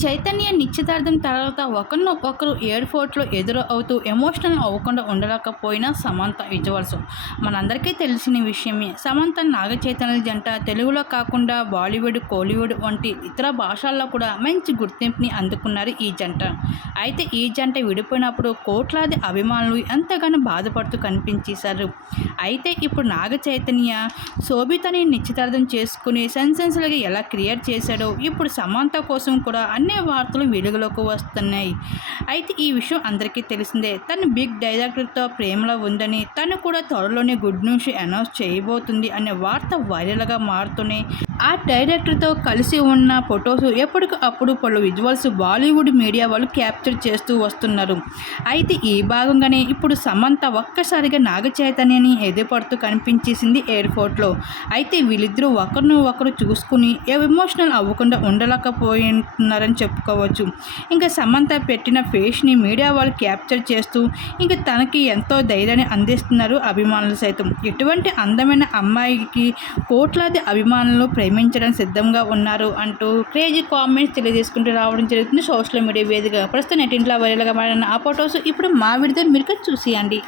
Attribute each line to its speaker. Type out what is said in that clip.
Speaker 1: చైతన్య నిశ్చితార్థం తర్వాత ఒకరిని ఒకరు ఎయిర్పోర్ట్లో ఎదురు అవుతూ ఎమోషనల్ అవ్వకుండా ఉండలేకపోయినా సమంత విజువల్స్ మనందరికీ తెలిసిన విషయమే. సమంత నాగ చైతన్య జంట తెలుగులో కాకుండా బాలీవుడ్ కోలీవుడ్ వంటి ఇతర భాషల్లో కూడా మంచి గుర్తింపుని అందుకున్నారు ఈ జంట. అయితే ఈ జంట విడిపోయినప్పుడు కోట్లాది అభిమానులు ఎంతగానో బాధపడుతూ కనిపించేశారు. అయితే ఇప్పుడు నాగ చైతన్య శోభితని నిశ్చితార్థం చేసుకుని సెన్సెన్స్లుగా ఎలా క్రియేట్ చేశాడో ఇప్పుడు సమంత కోసం కూడా అన్ని వార్తలు వెలుగులోకి వస్తున్నాయి. అయితే ఈ విషయం అందరికీ తెలిసిందే. తను బిగ్ డైరెక్టర్తో ప్రేమలో ఉందని తను కూడా త్వరలోనే గుడ్ న్యూస్ అనౌన్స్ చేయబోతుంది అనే వార్త వైరల్గా మారుతున్నాయి ఆ డైరెక్టర్తో కలిసి ఉన్న ఫొటోస్ ఎప్పటికప్పుడు పలు విజువల్స్ బాలీవుడ్ మీడియా వాళ్ళు క్యాప్చర్ చేస్తూ వస్తున్నారు. అయితే ఈ భాగంగానే ఇప్పుడు సమంత ఒక్కసారిగా నాగ చైతన్యని ఎదురుపడుతూ కనిపించేసింది ఎయిర్పోర్ట్లో అయితే వీళ్ళిద్దరూ ఒకరిని ఒకరు చూసుకుని ఎమోషనల్ అవ్వకుండా ఉండలేకపోతున్నారని చెప్పుకోవచ్చు. ఇంకా సమంత పెట్టిన ఫేస్ని మీడియా వాళ్ళు క్యాప్చర్ చేస్తూ ఇంకా తనకి ఎంతో ధైర్యాన్ని అందిస్తున్నారు అభిమానులు సైతం. ఎటువంటి అందమైన అమ్మాయికి కోట్లాది అభిమానులు ప్రేమించడానికి సిద్ధంగా ఉన్నారు అంటూ క్రేజీ కామెంట్స్ తెలియజేసుకుంటూ రావడం జరుగుతుంది. సోషల్ మీడియా వేదికగా ప్రస్తుతం నెటింట్లో వైరల్గా మారిన ఆ ఫొటోస్ ఇప్పుడు మా విడుదల మీరు చూసియండి.